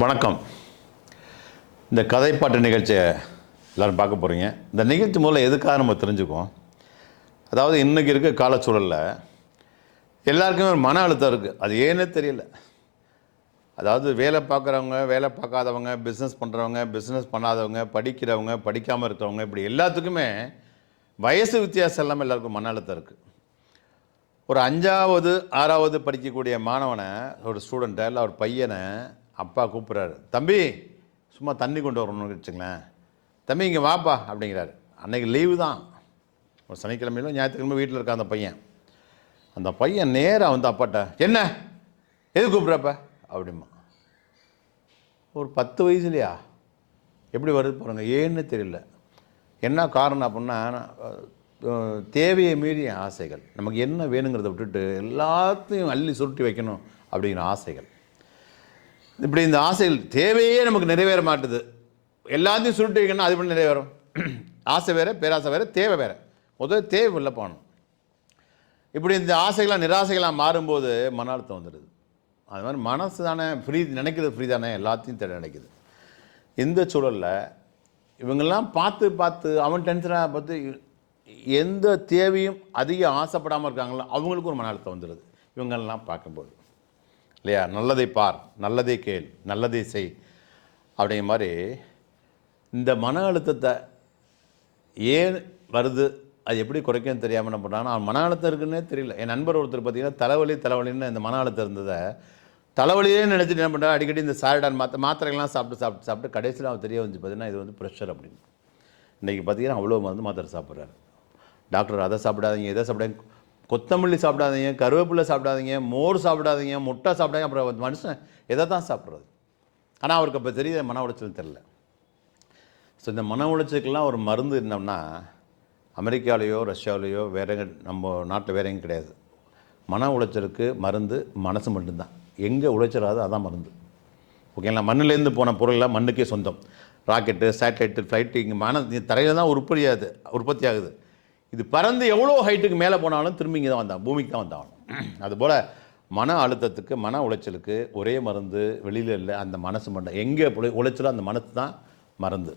வணக்கம். இந்த கதைப்பாட்டு நிகழ்ச்சியை எல்லோரும் பார்க்க போகிறீங்க. இந்த நிகழ்ச்சி மூலம் எதுக்காக நம்ம தெரிஞ்சுக்குவோம். அதாவது இன்றைக்கி இருக்க காலச்சூழலில் எல்லாருக்குமே ஒரு மன அழுத்தம் இருக்குது. அது ஏன்னே தெரியல. அதாவது வேலை பார்க்குறவங்க, வேலை பார்க்காதவங்க, பிஸ்னஸ் பண்ணுறவங்க, பிஸ்னஸ் பண்ணாதவங்க, படிக்கிறவங்க, படிக்காமல் இருக்கிறவங்க, இப்படி எல்லாத்துக்குமே வயசு வித்தியாசம் இல்லாமல் எல்லாருக்கும் மன அழுத்தம் இருக்குது. ஒரு 5வது 6வது படிக்கக்கூடிய மாணவனை, ஒரு ஸ்டூடெண்ட்டை இல்லை ஒரு பையனை அப்பா கூப்பிட்றாரு. தம்பி சும்மா தண்ணி கொண்டு வரணும்னு வச்சுங்களேன். தம்பி இங்கே வாப்பா அப்படிங்கிறாரு. அன்றைக்கி லீவு தான், ஒரு சனிக்கிழமையிலும் ஞாயிற்றுக்கிழமை வீட்டில் இருக்க அந்த பையன் நேராக வந்து அப்பாட்ட, என்ன எது கூப்பிட்றப்ப அப்படிமா. ஒரு 10 வயசுலையா எப்படி வருது பாருங்கள். ஏன்னு தெரியல. என்ன காரணம் அப்படின்னா, தேவையை மீறிய ஆசைகள். நமக்கு என்ன வேணுங்கிறத விட்டுட்டு எல்லாத்தையும் அள்ளி சுருட்டி வைக்கணும் அப்படிங்கிற ஆசைகள். இப்படி இந்த ஆசைகள் தேவையே நமக்கு நிறைவேற மாட்டுது. எல்லாத்தையும் சுருட்டி வைக்கணும், அது பண்ணி நிறைவேறும். ஆசை வேறு, பேராசை வேறு, தேவை வேறு. முதல் தேவை இல்லை போகணும். இப்படி இந்த ஆசைகளாக நிராசைகளாக மாறும்போது மன அழுத்தம் வந்துடுது. அது மாதிரி மனசு தானே ஃப்ரீ, நினைக்கிறது ஃப்ரீ தானே, எல்லாத்தையும் தேட நினைக்குது. இந்த சூழலில் இவங்கெல்லாம் பார்த்து அவன் டென்ஷனாக பார்த்து எந்த தேவையும் அதிக ஆசைப்படாமல் இருக்காங்களோ அவங்களுக்கும் ஒரு மன அழுத்தம் வந்துடுது இவங்கெல்லாம் பார்க்கும்போது, இல்லையா? நல்லதை பார், நல்லதை கேள், நல்லதை செய் அப்படிங்கிற மாதிரி இந்த மன அழுத்தத்தை ஏன் வருது, அது எப்படி குறைக்கன்னு தெரியாமல் என்ன பண்ணுறாங்கன்னா, அவன் மன அழுத்தம் இருக்குன்னே தெரியல. என் நண்பர் ஒருத்தர் பார்த்திங்கன்னா தலைவலின்னு இந்த மன அழுத்தம் இருந்ததை தலைவலியே நினச்சிட்டு என்ன பண்ணுறா, அடிக்கடி இந்த சாரிடான் மாத்திரைகள்லாம் சாப்பிட்டு கடைசியில் அவன் தெரிய வந்து பார்த்தீங்கன்னா இது வந்து ப்ரெஷர் அப்படின்னு. இன்றைக்கி பார்த்திங்கன்னா அவ்வளோ மருந்து மாத்திரை சாப்பிட்றாரு. டாக்டர் அதை சாப்பிடாதீங்க, இதை சாப்பிடாதீங்க, கொத்தமல்லி சாப்பிடாதீங்க, கருவேப்பிலை சாப்பிடாதீங்க, மோர் சாப்பிடாதீங்க, முட்டை சாப்பிடாதீங்க. அப்புறம் மனுஷன் எதை தான் சாப்பிட்றது? ஆனால் அவருக்கு இப்போ தெரிய மன உளைச்சல் தெரில. ஸோ இந்த மன உளைச்சலுக்கெல்லாம் ஒரு மருந்து இருந்தோம்னா அமெரிக்காலேயோ ரஷ்யாவிலேயோ வேற நம்ம நாட்டில் வேற எங்கேயும் கிடையாது. மன உளைச்சலுக்கு மருந்து மனசு மட்டும்தான். எங்கே உளைச்சலாது அதான் மருந்து. ஓகேங்களா? மண்ணிலேருந்து போன பொருளெல்லாம் மண்ணுக்கே சொந்தம். ராக்கெட்டு, சேட்டலைட்டு, ஃப்ளைட்டு இங்கே தரையில் தான் உற்பத்தி ஆகுது. இது பறந்து எவ்வளோ ஹைட்டுக்கு மேலே போனாலும் திரும்பி இங்கே தான் வந்தான், பூமிக்கு தான் வந்தாகணும். அதுபோல் மன அழுத்தத்துக்கு, மன உளைச்சலுக்கு ஒரே மருந்து வெளியில் இல்லை, அந்த மனசு மட்டும். எங்கே உளைச்சலோ அந்த மனசு தான் மருந்து.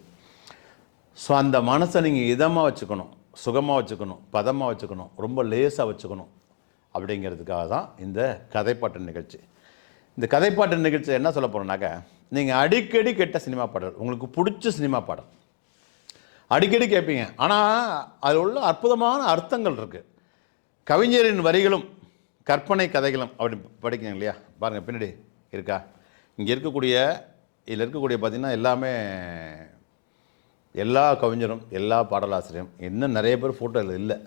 ஸோ அந்த மனசை நீங்கள் இதமாக வச்சுக்கணும், சுகமாக வச்சுக்கணும், பதமாக வச்சுக்கணும், ரொம்ப லேசாக வச்சுக்கணும். அப்படிங்கிறதுக்காக தான் இந்த கதைப்பாட்டு நிகழ்ச்சி. இந்த கதைப்பாட்டு நிகழ்ச்சி என்ன சொல்ல போகிறோன்னாக்கா, நீங்கள் அடிக்கடி கேட்ட சினிமா பாடல், உங்களுக்கு பிடிச்ச சினிமா பாடல் அடிக்கடி கேட்பீங்க. ஆனால் அதில் உள்ள அற்புதமான அர்த்தங்கள் இருக்குது. கவிஞரின் வரிகளும் கற்பனை கதைகளும் அப்படி படிக்கணும் இல்லையா? பாருங்கள் பின்னாடி இருக்கா, இதில் இருக்கக்கூடிய பார்த்திங்கன்னா எல்லாமே எல்லா கவிஞரும் எல்லா பாடலாசிரியரும் இன்னும் நிறைய பேர் ஃபோட்டோ இல்லை.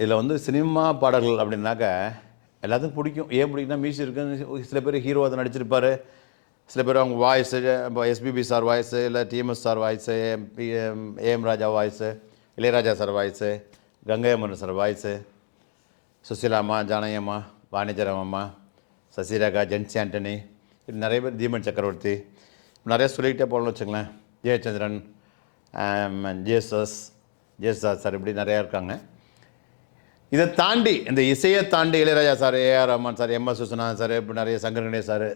இதில் வந்து சினிமா பாடல்கள் அப்படின்னாக்கா எல்லாத்துக்கும் பிடிக்கும். ஏன் பிடிக்குன்னா மியூசிக் இருக்குன்னு. சில பேர் ஹீரோ அதை நடிச்சிருப்பார், சில பேர் அவங்க வாய்ஸு, எஸ்பிபி சார் வாய்ஸு, இல்லை TMS sir voice, AM Raja voice, Ilaiyaraaja sir voice, Gangai Amaran sir voice, சுசிலாம்மா, ஜானகியம்மா, வாணிஜரம்மா, சசிரேகா, ஜென்சி ஆண்டனி, இப்படி நிறைய பேர், தீமன் சக்கரவர்த்தி, நிறைய சொல்லிக்கிட்டே போகணும்னு வச்சுங்களேன். ஜெயச்சந்திரன், ஜேசஸ் சார், இப்படி நிறையா இருக்காங்க. இதை தாண்டி, இந்த இசையை தாண்டி Ilaiyaraaja sir, AR Rahman sir, MS Viswanathan sir, இப்படி நிறைய சங்கர் கணேஷ் சார்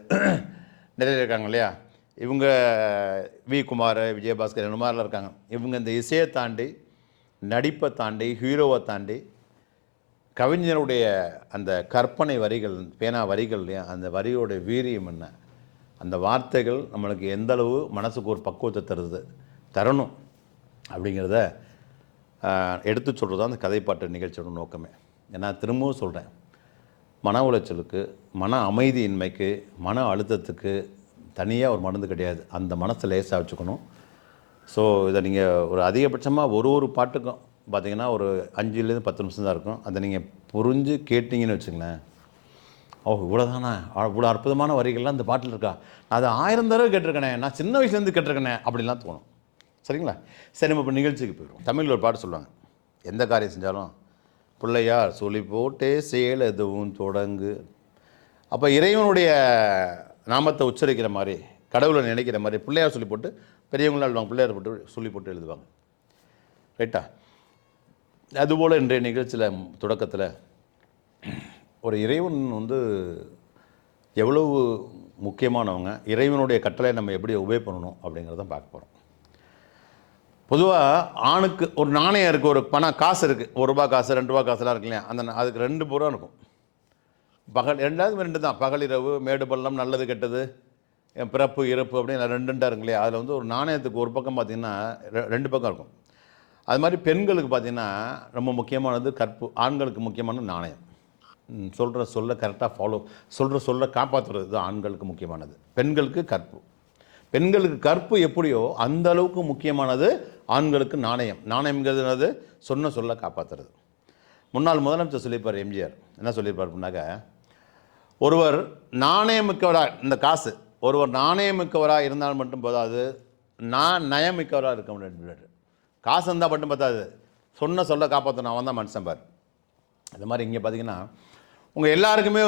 நிறைய இருக்காங்க இல்லையா? இவங்க வி குமார், விஜயபாஸ்கர், இந்த மாதிரிலாம் இருக்காங்க. இவங்க இந்த இசையை தாண்டி, நடிப்பை தாண்டி, ஹீரோவை தாண்டி, கவிஞருடைய அந்த கற்பனை வரிகள், பேனா வரிகள் இல்லையா, அந்த வரியோட வீரியம் என்ன, அந்த வார்த்தைகள் நம்மளுக்கு எந்தளவு மனசுக்கு ஒரு பக்குவத்தை தரணும் அப்படிங்கிறத எடுத்து சொல்கிறது தான் அந்த கதைப்பாட்டு நிகழ்ச்சியோட நோக்கமே. ஏன்னா திரும்பவும் சொல்கிறேன், மன உளைச்சலுக்கு, மன அமைதியின்மைக்கு, மன அழுத்தத்துக்கு தனியாக ஒரு மருந்து கிடையாது. அந்த மனசை லேசாக வச்சுக்கணும். ஸோ இதை நீங்கள் ஒரு அதிகபட்சமாக ஒரு பாட்டுக்கும் பார்த்திங்கன்னா ஒரு 5லேருந்து 10 நிமிஷம் தான் இருக்கும். அதை நீங்கள் புரிஞ்சு கேட்டிங்கன்னு வச்சுங்களேன், இவ்வளோதானா, இவ்வளோ அற்புதமான வரிகள்லாம் இந்த பாட்டில் இருக்கா, நான் அதை 1000 தடவை கேட்டிருக்கேனே, நான் சின்ன வயசுலேருந்து கேட்டிருக்கேனே அப்படின்லாம் தோணும். சரிங்களா? சரி, நம்ம இப்போ நிகழ்ச்சிக்கு போயிடுவோம். தமிழில் ஒரு பாட்டு சொல்லுவாங்க, எந்த காரியம் செஞ்சாலும் பிள்ளையார் சொல்லி போட்டே செயல் எதுவும் தொடங்கு. அப்போ இறைவனுடைய நாமத்தை உச்சரிக்கிற மாதிரி, கடவுளை நினைக்கிற மாதிரி பிள்ளையார் சொல்லி போட்டு, பெரியவங்களாம் எழுதுவாங்க, பிள்ளையார் போட்டு சொல்லி போட்டு எழுதுவாங்க. ரைட்டா? அதுபோல் இன்றைய நிகழ்ச்சியில் தொடக்கத்தில் ஒரு இறைவன் வந்து எவ்வளவு முக்கியமானவங்க. இறைவனுடைய கட்டளை நம்ம எப்படி உபே பண்ணணும் அப்படிங்கிறத பார்க்க போகிறோம். பொதுவாக ஆணுக்கு ஒரு நாணயம் இருக்குது, ஒரு காசு இருக்குது, ₹1 காசு, ₹2 காசுலாம் இருக்கு இல்லையா, அதுக்கு 2 புறம் இருக்கும். ரெண்டாவது 2 தான். பகலிரவு, மேடு பள்ளம், நல்லது கெட்டது, பிறப்பு இறப்பு அப்படின்னு 2 இருக்கு இல்லையா. அதில் வந்து ஒரு நாணயத்துக்கு ஒரு பக்கம் பார்த்திங்கன்னா 2 பக்கம் இருக்கும். அது மாதிரி பெண்களுக்கு பார்த்திங்கன்னா ரொம்ப முக்கியமானது கற்பு, ஆண்களுக்கு முக்கியமானது நாணயம். சொல்கிற சொல்ல கரெக்டாக சொல்கிற சொல்ல காப்பாற்றுறது தான் ஆண்களுக்கு முக்கியமானது. பெண்களுக்கு கற்பு. பெண்களுக்கு கற்பு எப்படியோ அந்த அளவுக்கு முக்கியமானது ஆண்களுக்கு நாணயம். நாணயம்ங்கிறது சொன்ன சொல்ல காப்பாற்றுறது. முன்னாள் முதலமைச்சர் சொல்லியிருப்பார் எம்ஜிஆர். என்ன சொல்லியிருப்பார் அப்படின்னாக்க, ஒருவர் நாணயமிக்கவராக, இந்த காசு, ஒருவர் நாணயமிக்கவராக இருந்தால் மட்டும் போதாது, நயமிக்கவராக இருக்க முடியாது. காசு இருந்தால் மட்டும் பார்த்தாது, சொன்ன சொல்ல காப்பாற்றணும், அவன் தான் மனுஷன் பார். அது மாதிரி இங்கே பார்த்தீங்கன்னா உங்கள் எல்லாருக்குமே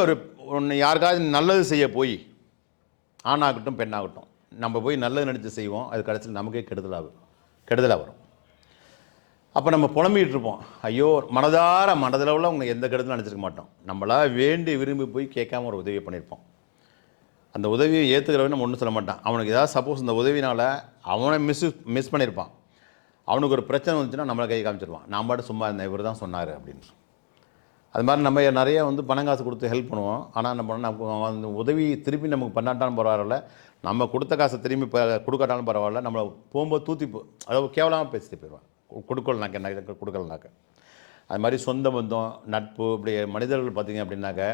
ஒன்று யாருக்காவது நல்லது செய்ய போய், ஆணாகட்டும் பெண்ணாகட்டும், நம்ம போய் நல்லது நினச்சி செய்வோம், அது கடைசியில் நமக்கே கெடுதலாக வரும். அப்போ நம்ம புலம்பிகிட்டு இருப்போம். ஐயோ, மனதளவில் அவங்க எந்த கெடுதலும் நினச்சிருக்க மாட்டோம். நம்மளாக வேண்டி விரும்பி போய் கேட்காம ஒரு உதவி பண்ணியிருப்போம். அந்த உதவியை ஏற்றுக்கிறவன் நம்ம ஒன்றும் சொல்ல மாட்டான். அவனுக்கு ஏதாவது சப்போஸ் இந்த உதவினால் அவனை மிஸ் பண்ணியிருப்பான். அவனுக்கு ஒரு பிரச்சனை வந்துச்சுன்னா நம்மளை கை காமிச்சிருவான். நான் பாட்டு சும்மா இருந்தேன், இவர் தான் சொன்னார் அப்படின்னு. அது மாதிரி நம்ம நிறைய பணம் காசு கொடுத்து ஹெல்ப் பண்ணுவோம். ஆனால் நம்ம அந்த உதவி திருப்பி நமக்கு பண்ணாட்டாலும் பரவாயில்ல, நம்ம கொடுத்த காசை திரும்பி கொடுக்காட்டாலும் பரவாயில்ல, நம்மளை போகும்போது அதாவது கேவலமாக பேசிட்டு போயிடுவான். கொடுக்கலனாக்க அது மாதிரி சொந்த பந்தம், நட்பு, இப்படி மனிதர்கள் பார்த்திங்க அப்படின்னாக்க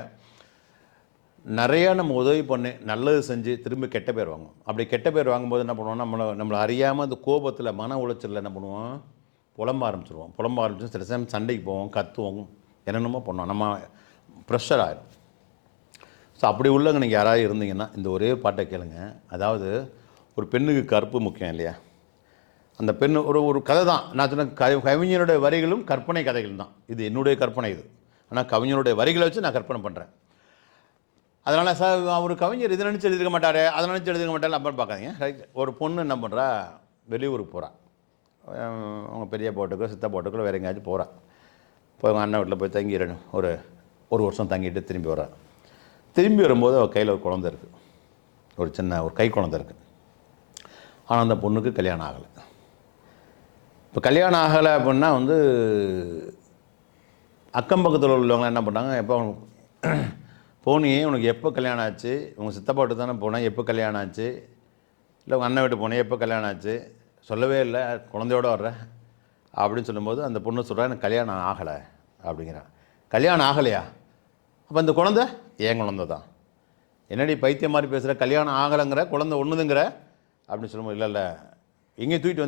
நிறையா நம்ம உதவி பண்ணி நல்லது செஞ்சு திரும்பி கெட்ட பேர் வாங்குவோம். அப்படி கெட்ட பேர் வாங்கும்போது என்ன பண்ணுவோம், நம்மளை அறியாமல் அந்த கோபத்தில், மன உளைச்சலில் என்ன பண்ணுவோம், புலம்ப ஆரம்பிச்சு சில சமயம் சண்டைக்கு போவோம், கத்துவோம், என்னென்னமோ பண்ணுவோம், நம்ம ப்ரெஷர் ஆகிடும். ஸோ அப்படி உள்ளவங்க நீங்கள் யாராவது இருந்தீங்கன்னா இந்த ஒரே பாட்டை கேளுங்க. அதாவது ஒரு பெண்ணுக்கு கற்பு முக்கியம் இல்லையா. அந்த பெண் ஒரு கதை தான். நான் சொன்ன கவிஞனுடைய வரிகளும் கற்பனை கதைகள் தான். இது என்னுடைய கற்பனை இது. ஆனால் கவிஞனுடைய வரிகளை வச்சு நான் கற்பனை பண்ணுறேன். அதனால் சார் ஒரு கவிஞர் இதை நினச்சி எழுதிருக்க மாட்டார், அதை நினச்சி எழுதிருக்க மாட்டார் அப்படின்னு பார்க்காதீங்க. ரைட். ஒரு பொண்ணு என்ன பண்ணுறா, வெளியூருக்கு போகிறா. அவங்க பெரிய போட்டுக்கோ சித்த போட்டுக்கோ வேறு எங்கேயாச்சும் போகிறா. போய் அவங்க அண்ணன் வீட்டில் போய் தங்கி ஒரு வருஷம் தங்கிட்டு திரும்பி வரா. திரும்பி வரும்போது அவள் கையில் ஒரு குழந்தை இருக்குது, ஒரு கை குழந்தை இருக்குது. ஆனால் அந்த பொண்ணுக்கு கல்யாணம் ஆகலை. இப்போ கல்யாணம் ஆகலை அப்படின்னா அக்கம் பக்கத்தில் உள்ளவங்க என்ன பண்ணாங்க, எப்போ போனியே உனக்கு எப்போ கல்யாணம் ஆச்சு, உங்கள் சித்தப்பாட்டு தானே போனேன், எப்போ கல்யாணம் ஆச்சு, இல்லை உங்கள் அண்ணன் வீட்டு போனேன், எப்போ கல்யாணம் ஆச்சு, சொல்லவே இல்லை, குழந்தையோடு வர்றேன் அப்படின்னு சொல்லும்போது அந்த பொண்ணு சொல்கிறா, எனக்கு கல்யாணம் ஆகலை அப்படிங்கிறான். கல்யாணம் ஆகலையா? அப்போ அந்த குழந்தை ஏன் குழந்தை தான், என்னடி பைத்தியம் மாதிரி பேசுகிற, கல்யாணம் ஆகலைங்கிற, குழந்தை ஒன்றுதுங்கிற அப்படின்னு சொல்லும்போது, இல்லை எங்கே தூக்கிட்டு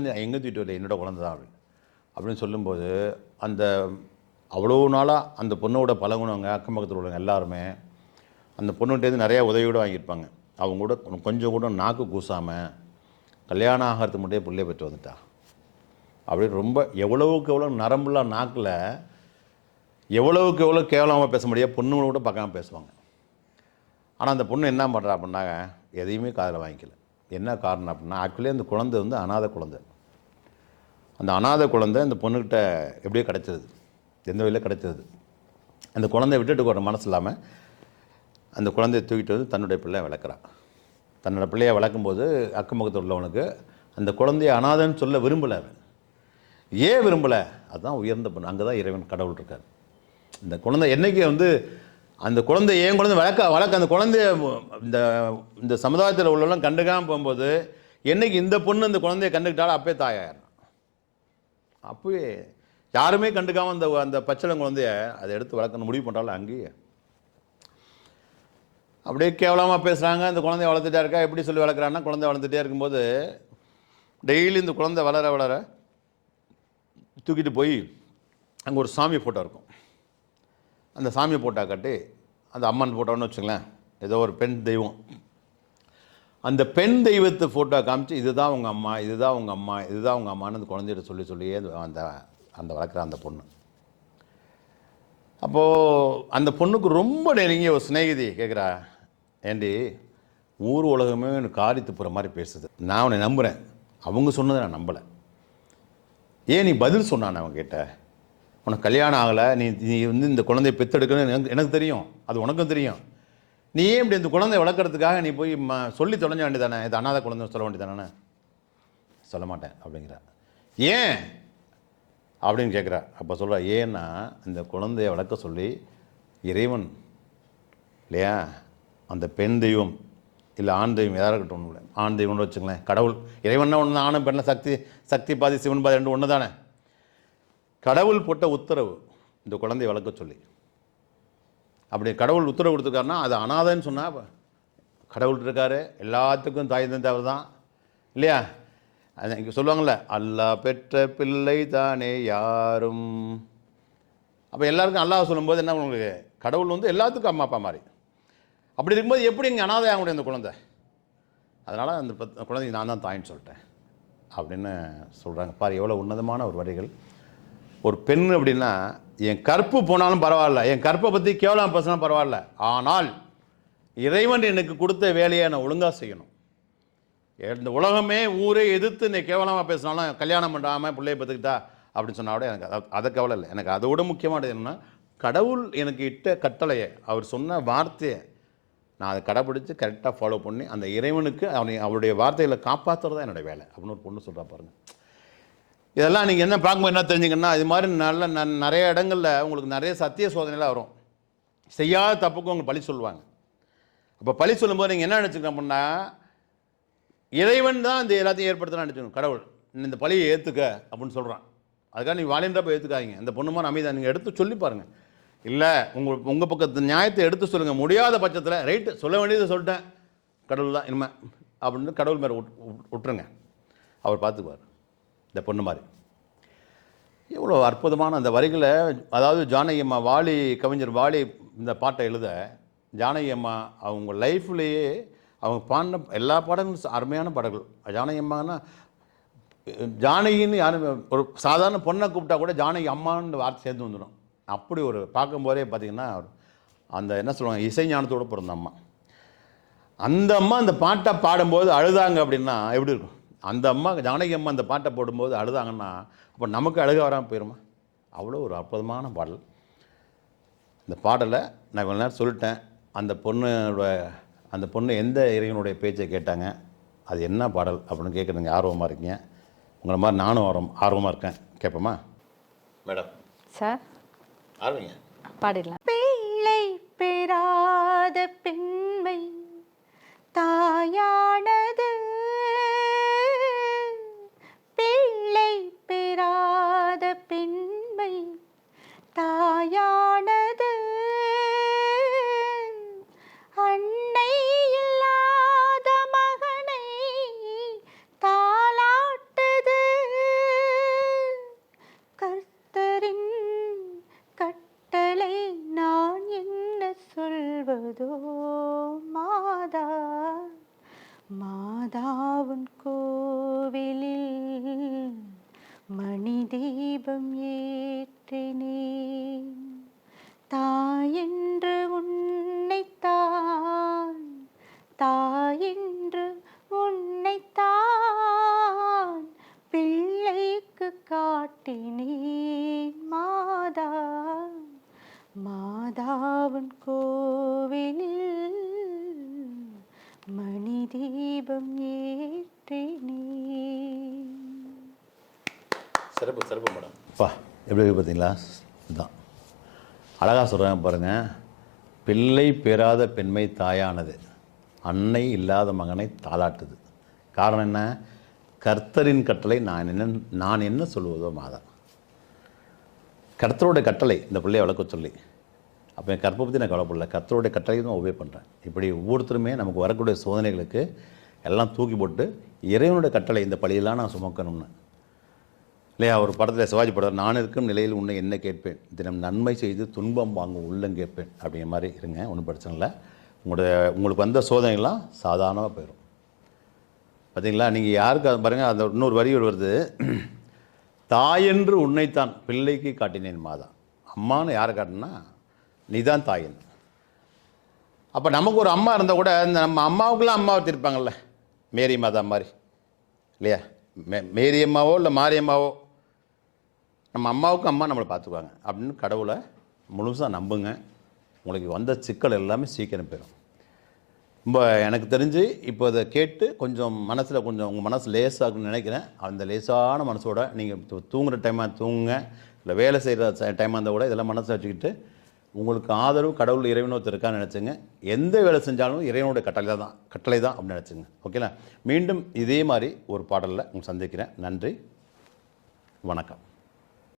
வரல, என்னோட குழந்தை தான் அப்படின்னு சொல்லும்போது, அந்த அவ்வளோ நாளாக அந்த பொண்ணோட பழகுனவங்க, அக்கம் பக்கத்தில் உள்ளவங்க எல்லாருமே அந்த பொண்ணுகிட்டேருந்து நிறையா உதவியோடு வாங்கியிருப்பாங்க. அவங்க கூட கொஞ்சம் கூட நாக்கு கூசாமல் கல்யாணம் ஆகிறதுக்கு மட்டும் பிள்ளைய பெற்று வந்துட்டா அப்படின்னு ரொம்ப எவ்வளவுக்கு எவ்வளோ நரம்புலாம் நாக்கில் எவ்வளவுக்கு எவ்வளோ கேவலமாக பேச முடியாது, பொண்ணுங்களை கூட பார்க்காம பேசுவாங்க. ஆனால் அந்த பொண்ணு என்ன பண்ணுறா அப்படின்னாங்க, எதையுமே காதில் வாங்கிக்கல. என்ன காரணம் அப்படின்னா, ஆக்சுவலி அந்த குழந்தை அனாதை குழந்தை. அந்த அனாதை குழந்தை அந்த பொண்ணுக்கிட்ட எப்படியோ கிடச்சிருது, எந்த வழியில் கிடச்சிருது. அந்த குழந்தைய விட்டுட்டு போகிற மனசு இல்லாமல் அந்த குழந்தைய தூக்கிட்டு தன்னுடைய பிள்ளையை வளர்க்குறான். தன்னோட பிள்ளையை வளர்க்கும்போது அக்கம் பக்கத்தில் உள்ளவனுக்கு அந்த குழந்தைய அனாதைன்னு சொல்ல விரும்பலை. அவன் ஏன் விரும்பலை? அதுதான் உயர்ந்த பொண்ணு. அங்கே தான் இறைவன் கடவுள் இருக்கார். இந்த குழந்தை என்றைக்கு அந்த குழந்தை ஏன் குழந்தை வளர்க்க அந்த குழந்தைய இந்த சமுதாயத்தில் உள்ளவெல்லாம் கண்டுக்காமல் போகும்போது, என்றைக்கு இந்த பொண்ணு இந்த குழந்தைய கண்டுக்கிட்டாலும் அப்பே தாயாயிரம். அப்போவே யாருமே கண்டுக்காமல் அந்த பச்சளம் குழந்தைய அதை எடுத்து வளர்க்கணும் முடிவு பண்ணுறாலும் அங்கேயே அப்படியே கேவலமாக பேசுகிறாங்க. அந்த குழந்தைய வளர்த்துட்டே இருக்கா. எப்படி சொல்லி வளர்க்குறான்னா, குழந்தை வளர்த்துட்டே இருக்கும்போது டெய்லி இந்த குழந்தை வளர தூக்கிட்டு போய் அங்கே ஒரு சாமி ஃபோட்டோ இருக்கும். அந்த சாமி ஃபோட்டோ காட்டி, அந்த அம்மன் ஃபோட்டோன்னு வச்சுங்களேன், ஏதோ ஒரு பெண் தெய்வம், அந்த பெண் தெய்வத்தை ஃபோட்டோ காமிச்சு, இதுதான் உங்கள் அம்மா, இதுதான் உங்கள் அம்மா, இதுதான் உங்கள் அம்மான்னு அந்த குழந்தைகிட்ட சொல்லியே அந்த வளர்க்குற அந்த பொண்ணு. அப்போது அந்த பொண்ணுக்கு ரொம்ப நெருங்கிய ஒரு சிநேகிதி கேட்குறா, ஏண்டி ஊர் உலகமே எனக்கு காரித்து போகிற மாதிரி பேசுது, நான் அவனை நம்புகிறேன், அவங்க சொன்னதை நான் நம்பலை, ஏன் நீ பதில் சொன்னான் அவன் கேட்ட, உனக்கு கல்யாணம் ஆகலை, நீ இந்த குழந்தைய பெற்றெடுக்கணும்னு எனக்கு தெரியும், அது உனக்கும் தெரியும், நீ ஏன் இப்படி இந்த குழந்தைய வளர்க்குறதுக்காக நீ போய் சொல்லி தொலைஞ்ச வேண்டியதானே, இது அனாதை குழந்தைன்னு சொல்ல வேண்டியதானே? சொல்ல மாட்டேன் அப்படிங்கிற. ஏன் அப்படின்னு கேட்குறா. அப்போ சொல்கிறா, ஏன்னா இந்த குழந்தைய வளர்க்க சொல்லி இறைவன் இல்லையா, அந்த பெண் தெய்வம் இல்லை ஆண் தெய்வம் யாராக இருக்கட்டும், ஆண் தெய்வம்னு வச்சுங்களேன், கடவுள் இறைவன்னா ஒன்று, ஆணும் பெண்ணை சக்தி பாதி சிவன் பாதி ரெண்டு ஒன்று தானே. கடவுள் போட்ட உத்தரவு இந்த குழந்தைய வளர்க்க சொல்லி. அப்படி கடவுள் உத்தரவு கொடுத்துருக்காருன்னா அது அனாதைன்னு சொன்னால் கடவுள் இருக்காரு, எல்லாத்துக்கும் தாய் தந்தை தான் இல்லையா. அது இங்கே சொல்லுவாங்கள்ல, அல்லாஹ் பெற்ற பிள்ளை தானே யாரும். அப்போ எல்லாருக்கும் அல்லாஹ் சொல்லும்போது என்ன உங்களுக்கு, கடவுள் வந்து எல்லாத்துக்கும் அம்மா அப்பா மாதிரி. அப்படி இருக்கும்போது எப்படி இங்கே அனாதை ஆக முடியும் அந்த குழந்தை? அதனால் அந்த குழந்தைக்கு நான் தான் தாயின்னு சொல்லிட்டேன் அப்படின்னு சொல்கிறாங்க. பாரு எவ்வளோ உன்னதமான ஒரு வரிகள். ஒரு பெண் அப்படின்னா என் கற்பு போனாலும் பரவாயில்ல, என் கற்பை பற்றி கேவலம் பேசினாலும் பரவாயில்ல, ஆனால் இறைவன் எனக்கு கொடுத்த வேலையை நான் ஒழுங்காக செய்யணும். இந்த உலகமே ஊரே எதிர்த்து நீ கேவலமாக பேசினாலும் கல்யாணம் பண்ணாமல் பிள்ளையை பற்றுக்கிட்டா அப்படின்னு சொன்னால் கூட எனக்கு அதை கவலை இல்லை. எனக்கு அதோட முக்கியமானது என்னென்னா, கடவுள் எனக்கு இட்ட கட்டளையை, அவர் சொன்ன வார்த்தையை நான் அதை கடைப்பிடிச்சு கரெக்டாக ஃபாலோ பண்ணி அந்த இறைவனுக்கு அவருடைய வார்த்தைகளை காப்பாற்றுறது தான் என்னோடய வேலை அப்படின்னு ஒரு பொண்ணு சொல்கிறா பாருங்கள். இதெல்லாம் நீங்கள் என்ன பார்க்கும்போது என்ன தெரிஞ்சிங்கன்னா, இது மாதிரி நிறைய இடங்களில் உங்களுக்கு நிறைய சத்திய சோதனைலாம் வரும். செய்யாத தப்புக்கும் உங்களுக்கு பழி சொல்லுவாங்க. அப்போ பழி சொல்லும்போது நீங்கள் என்ன நினச்சிக்கணும் அப்படின்னா, இறைவன் தான் இந்த எல்லாத்தையும் ஏற்படுத்தலாம் நினச்சிக்கணும். கடவுள் இந்த பழியை ஏற்றுக்க அப்படின்னு சொல்கிறான், அதுக்காக நீ வாலின்றப்ப ஏற்றுக்காதீங்க. இந்த பொண்ணுமான அமைதியாக நீங்கள் எடுத்து சொல்லி பாருங்கள். இல்லை உங்கள் பக்கத்து நியாயத்தை எடுத்து சொல்லுங்கள். முடியாத பட்சத்தில் ரைட்டு சொல்ல வேண்டியதை சொல்லிட்டேன், கடவுள் தான் இனிமே அப்படின்னு கடவுள் மேலே விட்டுருங்க, அவர் பார்த்துக்குவார். இந்த பொண்ணு மாதிரி எவ்வளோ அற்புதமான அந்த வரிகளை. அதாவது ஜானகி அம்மா, வாலி கவிஞர் வாலி இந்த பாட்டை எழுத, ஜானகி அம்மா அவங்க லைஃப்லேயே அவங்க பாடின எல்லா பாடங்களும் அருமையான பாடல்கள். ஜானகி அம்மானா ஜானகின்னு யாரும் ஒரு சாதாரண பொண்ணை கூப்பிட்டா கூட ஜானகி அம்மான்னு வார்த்தை சேர்ந்து வந்துடும். அப்படி ஒரு பார்க்கும்போதே பார்த்திங்கன்னா அந்த என்ன சொல்லுவாங்க, இசை ஞானத்தோடு பிறந்த அம்மா. அந்த அம்மா அந்த பாட்டை பாடும்போது அழுதாங்க அப்படின்னா எப்படி இருக்கும்? அந்த அம்மா ஜானகி அம்மா அந்த பாட்டை போடும்போது அழுதாங்கன்னா அப்போ நமக்கு அழுக வராமல் போயிடுமா? அவ்வளோ ஒரு அற்புதமான பாடல். இந்த பாடலை நான் இவ்வளோ நேரம் சொல்லிட்டேன். அந்த பொண்ணு எந்த இறைவனுடைய பேச்சை கேட்டாங்க, அது என்ன பாடல் அப்படின்னு கேட்குறதுங்க ஆர்வமாக இருக்கீங்க. உங்களை மாதிரி நானும் ஆர்வமாக இருக்கேன். கேட்போமா மேடம்? சார் ஆர்வங்க பாடிடலாம். பிள்ளை பெறாத பெண்மை தாயானது, பிள்ளை பெறாத பெண்மை தாயானது, அன்னை இல்லாத மகனை தாலாட்டுது, கர்த்தரின் கட்டளை நான் என்ன சொல்வதோ, மாதா மாதாவின் கோவிலில் மணி தீபம் ஏற்றினேன், தாயென்று உன்னைத்தான், தாயென்று உன்னைத்தான் பிள்ளைக்கு காட்டினேன், மாதா மாதாவின் கோவிலில் மணி தீபம் ஏற்றினேன். சிறப்பு சிறப்பு மேடம். அப்பா எப்படி பார்த்தீங்களா? இதுதான் அழகாக சொல்கிறாங்க பாருங்கள். பிள்ளை பெறாத பெண்மை தாயானது, அன்னை இல்லாத மகனை தாலாட்டுது. காரணம் என்ன? கர்த்தரின் கட்டளை நான் என்ன சொல்லுவதோ மாதா. கர்த்தருடைய கட்டளை இந்த பிள்ளையை வளர்க்க சொல்லி. அப்போ என் கற்பை பற்றி நான் கவலைப்படல, கர்த்தருடைய கட்டளை தான் ஒபே பண்ணுறேன். இப்படி ஒவ்வொருத்தருமே நமக்கு வரக்கூடிய சோதனைகளுக்கு எல்லாம் தூக்கி போட்டு இறைவனுடைய கட்டளை இந்த பழியெல்லாம் நான் சுமக்கணும்னு இல்லையா. ஒரு படத்தில் சிவாஜி படம், நான் இருக்கும் நிலையில் உன்னை என்ன கேட்பேன், தினம் நன்மை செய்து துன்பம் வாங்கும் உள்ளம் கேட்பேன் அப்படிங்கிற மாதிரி இருங்க. ஒன்றும் பிரச்சனை இல்லை. உங்களுக்கு வந்த சோதனைகள்லாம் சாதாரணமாக போயிடும். பார்த்தீங்களா? நீங்கள் யாருக்கு அது பாருங்கள், அந்த இன்னொரு வரி வருது, தாயென்று உன்னைத்தான் பிள்ளைக்கு காட்டினேன் மாதா. அம்மானு யாரை காட்டினா நீ தான் தாயின். அப்போ நமக்கு ஒரு அம்மா இருந்தால் கூட இந்த நம்ம அம்மாவுக்கெல்லாம் அம்மாவை திருப்பாங்கள்ல, மேரி மாதா மாதிரி இல்லையா. மேரி அம்மாவோ இல்லை மாரியம்மாவோ நம்ம அம்மாவுக்கு அம்மா நம்மளை பார்த்துக்குவாங்க அப்படின்னு கடவுளை முழுசாக நம்புங்க. உங்களுக்கு வந்த சிக்கல் எல்லாமே சீக்கிரம் போயிடும். ரொம்ப எனக்கு தெரிஞ்சு இப்போ இதை கேட்டு கொஞ்சம் மனசில் கொஞ்சம் உங்கள் மனசு லேசாகுன்னு நினைக்கிறேன். அந்த லேசான மனசோட நீங்கள் தூங்குகிற டைமாக தூங்குங்க, இல்லை வேலை செய்கிற டைமாக இருந்தால் கூட இதெல்லாம் மனசில் வச்சுக்கிட்டு உங்களுக்கு ஆதரவு கடவுள் இறைவன் ஒருத்தர் இருக்கான்னு நினச்சிங்க. எந்த வேலை செஞ்சாலும் இறைவனுடைய கட்டளை தான் அப்படின்னு நினச்சிங்க. ஓகேங்களா? மீண்டும் இதே மாதிரி ஒரு பாடலில் உங்களை சந்திக்கிறேன். நன்றி, வணக்கம்.